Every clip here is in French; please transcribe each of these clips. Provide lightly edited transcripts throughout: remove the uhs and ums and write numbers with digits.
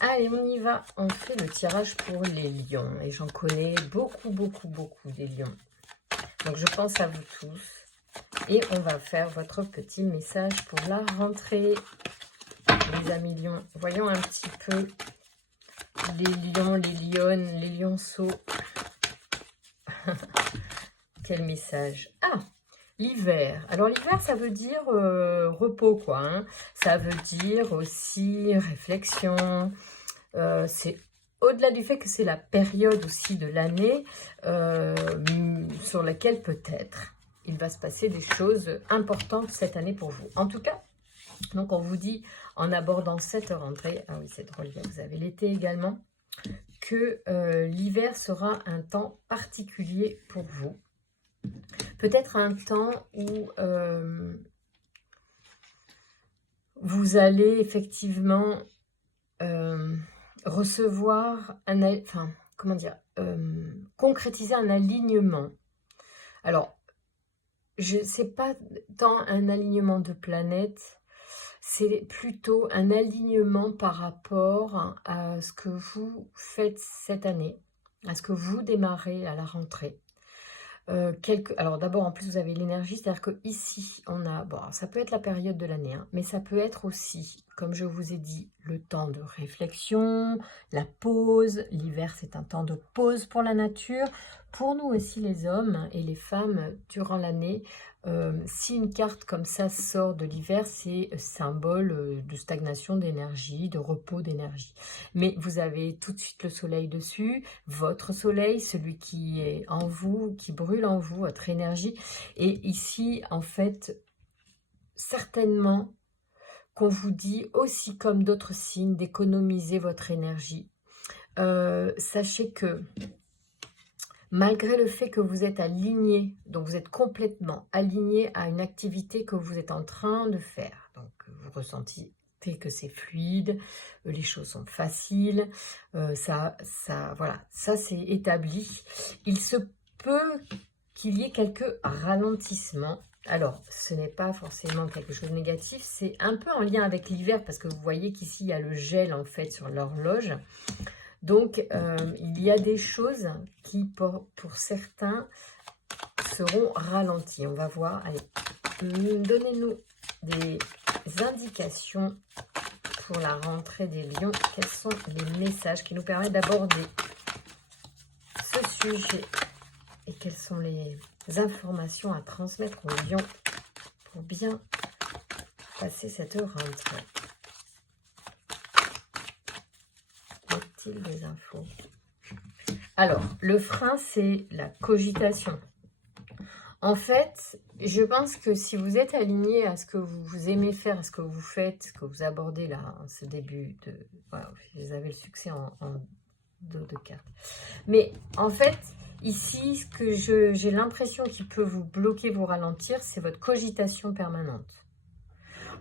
Allez, on y va. On fait le tirage pour les lions. Et j'en connais beaucoup des lions. Donc, je pense à vous tous. Et on va faire votre petit message pour la rentrée. Les amis lions, voyons un petit peu les lions, les lionnes, les lionceaux. Quel message? Ah, l'hiver. Alors l'hiver, ça veut dire repos, quoi. Hein. Ça veut dire aussi réflexion. C'est au-delà du fait que c'est la période aussi de l'année sur laquelle peut-être il va se passer des choses importantes cette année pour vous. En tout cas, donc on vous dit en abordant cette rentrée, ah oui c'est drôle, vous avez l'été également, que l'hiver sera un temps particulier pour vous. Peut-être un temps où vous allez effectivement recevoir concrétiser un alignement. Alors, sais pas tant un alignement de planètes, c'est plutôt un alignement par rapport à ce que vous faites cette année, à ce que vous démarrez à la rentrée. Alors d'abord, en plus, vous avez l'énergie, c'est-à-dire que ici, on a, bon, ça peut être la période de l'année, hein, mais ça peut être aussi, comme je vous ai dit, le temps de réflexion, la pause. L'hiver, c'est un temps de pause pour la nature. Pour nous aussi, les hommes et les femmes, durant l'année, si une carte comme ça sort de l'hiver, c'est symbole de stagnation d'énergie, de repos d'énergie. Mais vous avez tout de suite le soleil dessus, votre soleil, celui qui est en vous, qui brûle en vous, votre énergie. Et ici, en fait, certainement qu'on vous dit aussi, comme d'autres signes, d'économiser votre énergie. Sachez que malgré le fait que vous êtes aligné, donc vous êtes complètement aligné à une activité que vous êtes en train de faire, donc vous ressentez que c'est fluide, les choses sont faciles, voilà, ça c'est établi. Il se peut qu'il y ait quelques ralentissements. Alors, ce n'est pas forcément quelque chose de négatif, c'est un peu en lien avec l'hiver, parce que vous voyez qu'ici, il y a le gel, en fait, sur l'horloge. Donc, il y a des choses qui, pour certains, seront ralenties. On va voir. Allez, donnez-nous des indications pour la rentrée des lions. Quels sont les messages qui nous permettent d'aborder ce sujet? Et quelles sont les informations à transmettre aux lions pour bien passer cette rentrée? Y a-t-il des infos? Alors, le frein, c'est la cogitation. En fait, je pense que si vous êtes aligné à ce que vous aimez faire, à ce que vous faites, ce que vous abordez là, ce début de... Voilà, vous avez le succès en dos de cartes. Mais en fait, ici, ce que j'ai l'impression qui peut vous bloquer, vous ralentir, c'est votre cogitation permanente.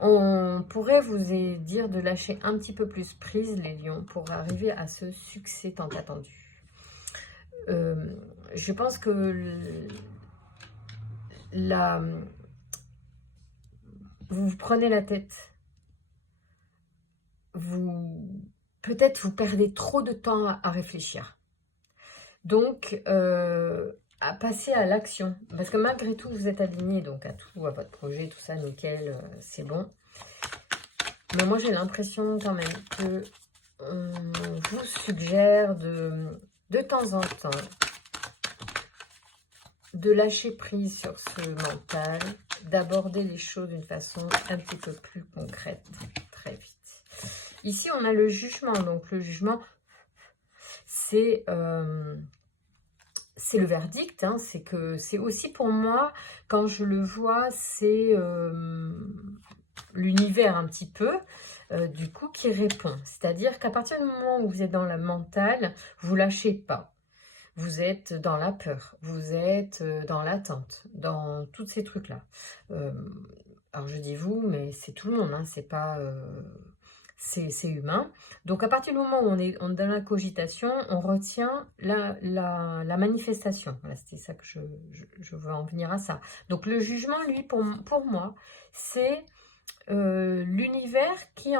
On pourrait vous dire de lâcher un petit peu plus prise, les lions, pour arriver à ce succès tant attendu. Je pense que vous prenez la tête. Peut-être vous perdez trop de temps à réfléchir. Donc, à passer à l'action. Parce que malgré tout, vous êtes aligné donc à tout, à votre projet, tout ça, nickel, c'est bon. Mais moi, j'ai l'impression quand même que on vous suggère de temps en temps de lâcher prise sur ce mental, d'aborder les choses d'une façon un petit peu plus concrète, très vite. Ici, on a le jugement. Donc, le jugement, c'est le verdict. Hein, c'est aussi pour moi, quand je le vois, c'est l'univers un petit peu, du coup, qui répond. C'est-à-dire qu'à partir du moment où vous êtes dans la mentale, vous lâchez pas. Vous êtes dans la peur, vous êtes dans l'attente, dans tous ces trucs-là. Alors je dis vous, mais c'est tout le monde, hein, c'est pas... c'est humain. Donc à partir du moment où on est dans la cogitation, on retient la manifestation. Voilà, c'était ça que je veux en venir à ça. Donc le jugement, lui, pour moi, c'est l'univers qui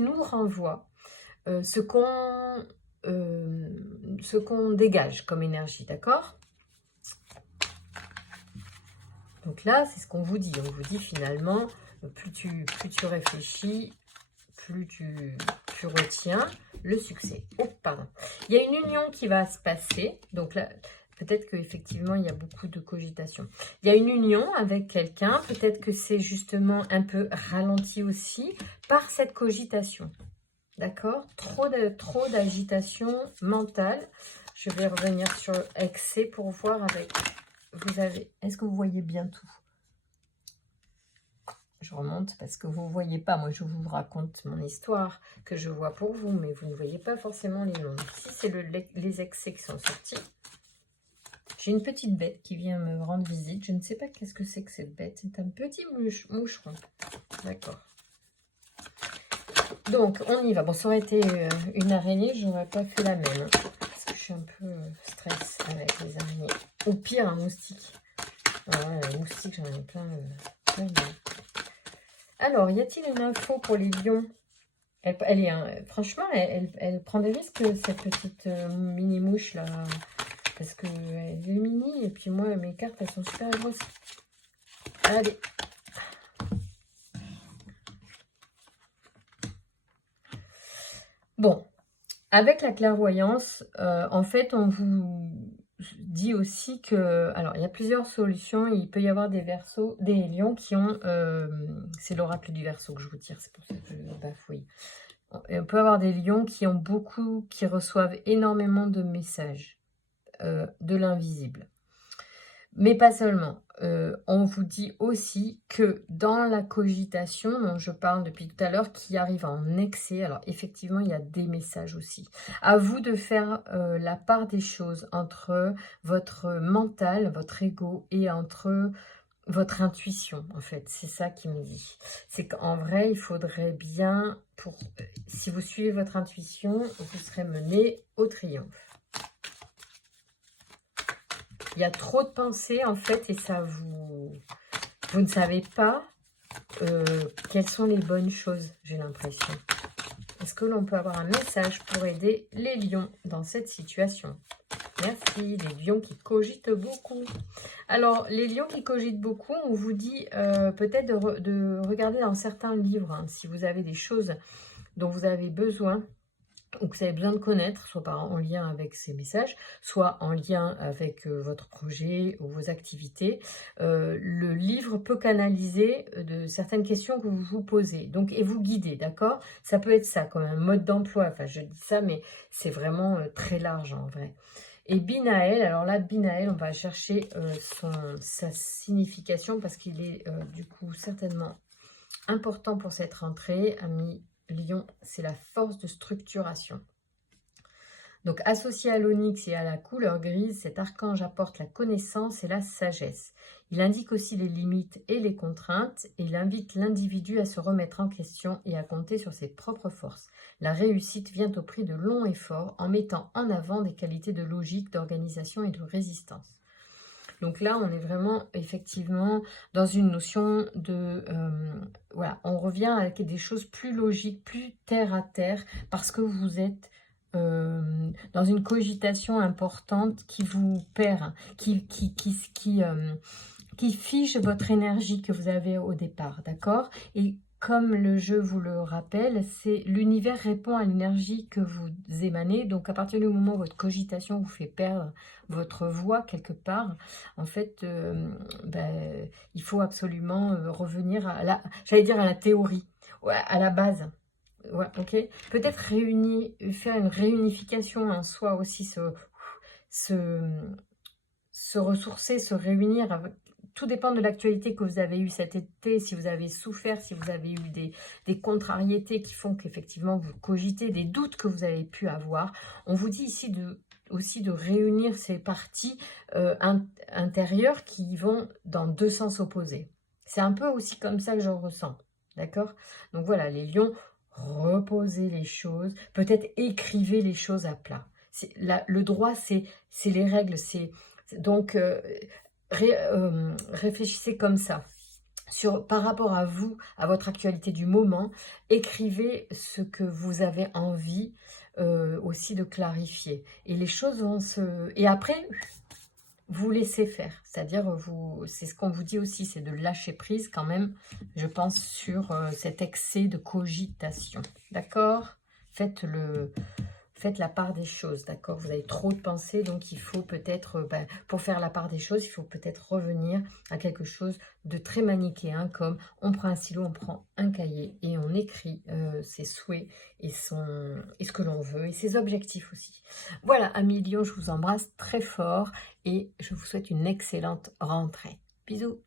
nous renvoie ce qu'on dégage comme énergie, d'accord? Donc là, c'est ce qu'on vous dit. On vous dit finalement, plus tu réfléchis, plus tu retiens le succès. Oh, pardon. Il y a une union qui va se passer. Donc là, peut-être qu'effectivement, il y a beaucoup de cogitation. Il y a une union avec quelqu'un. Peut-être que c'est justement un peu ralenti aussi par cette cogitation. D'accord? Trop d'agitation mentale. Je vais revenir sur excès pour voir avec... Est-ce que vous voyez bien tout? Je remonte parce que vous ne voyez pas. Moi, je vous raconte mon histoire que je vois pour vous, mais vous ne voyez pas forcément les noms. Ici, c'est les excès qui sont sortis. J'ai une petite bête qui vient me rendre visite. Je ne sais pas qu'est-ce que c'est que cette bête. C'est un petit moucheron. D'accord. Donc, on y va. Bon, ça aurait été une araignée, je n'aurais pas fait la même. Parce que je suis un peu stress avec les araignées. Ou pire, un moustique. Un moustique, j'en ai plein de... Alors, y a-t-il une info pour les lions? Franchement, elle prend des risques, cette petite mini-mouche, là. Parce qu'elle est mini, et puis moi, mes cartes, elles sont super grosses. Allez. Bon, avec la clairvoyance, en fait, on vous dit aussi que... Alors, il y a plusieurs solutions. Il peut y avoir des lions qui ont... c'est l'oracle du Verseau que je vous tire, c'est pour ça que je bafouille. On peut avoir des lions qui reçoivent énormément de messages de l'invisible. Mais pas seulement. On vous dit aussi que dans la cogitation dont je parle depuis tout à l'heure, qui arrive en excès, alors effectivement, il y a des messages aussi. À vous de faire la part des choses entre votre mental, votre ego, et entre votre intuition, en fait. C'est ça qui me dit. C'est qu'en vrai, il faudrait bien, si vous suivez votre intuition, vous serez mené au triomphe. Il y a trop de pensées, en fait, et ça vous ne savez pas quelles sont les bonnes choses, j'ai l'impression. Est-ce que l'on peut avoir un message pour aider les lions dans cette situation? Merci, les lions qui cogitent beaucoup. Alors, les lions qui cogitent beaucoup, on vous dit peut-être de regarder dans certains livres, hein, si vous avez des choses dont vous avez besoin, ou que vous avez besoin de connaître, soit en lien avec ces messages, soit en lien avec votre projet ou vos activités. Le livre peut canaliser de certaines questions que vous vous posez, donc, et vous guider, d'accord? Ça peut être ça, comme un mode d'emploi, enfin je dis ça, mais c'est vraiment très large en vrai. Et Binaël, alors là, Binaël, on va chercher sa signification, parce qu'il est du coup certainement important pour cette rentrée, amis Lion, c'est la force de structuration. Donc, associé à l'onyx et à la couleur grise, cet archange apporte la connaissance et la sagesse. Il indique aussi les limites et les contraintes, et il invite l'individu à se remettre en question et à compter sur ses propres forces. La réussite vient au prix de longs efforts, en mettant en avant des qualités de logique, d'organisation et de résistance. Donc là, on est vraiment effectivement dans une notion de... voilà, on revient avec des choses plus logiques, plus terre à terre, parce que vous êtes dans une cogitation importante qui vous perd, qui fige votre énergie que vous avez au départ, d'accord? Et comme le jeu vous le rappelle, c'est l'univers répond à l'énergie que vous émanez. Donc, à partir du moment où votre cogitation vous fait perdre votre voix quelque part, en fait, il faut absolument revenir à j'allais dire à la théorie, ouais, à la base. Ouais, ok. Peut-être faire une réunification en soi aussi, se ressourcer, se réunir. Tout dépend de l'actualité que vous avez eue cet été, si vous avez souffert, si vous avez eu des contrariétés qui font qu'effectivement vous cogitez, des doutes que vous avez pu avoir. On vous dit ici aussi de réunir ces parties intérieures qui vont dans deux sens opposés. C'est un peu aussi comme ça que je ressens, d'accord? Donc voilà, les lions, reposez les choses, peut-être écrivez les choses à plat. Le droit, c'est les règles, donc réfléchissez comme ça. par rapport à vous, à votre actualité du moment, écrivez ce que vous avez envie aussi de clarifier. Et les choses vont se... Et après, vous laissez faire. C'est-à-dire, c'est ce qu'on vous dit aussi, c'est de lâcher prise quand même, je pense, sur cet excès de cogitation. D'accord? Faites la part des choses, d'accord? Vous avez trop de pensées, donc il faut peut-être, pour faire la part des choses, il faut peut-être revenir à quelque chose de très manichéen, comme on prend un stylo, on prend un cahier et on écrit ses souhaits et ce que l'on veut et ses objectifs aussi. Voilà, amis Lion, je vous embrasse très fort et je vous souhaite une excellente rentrée. Bisous!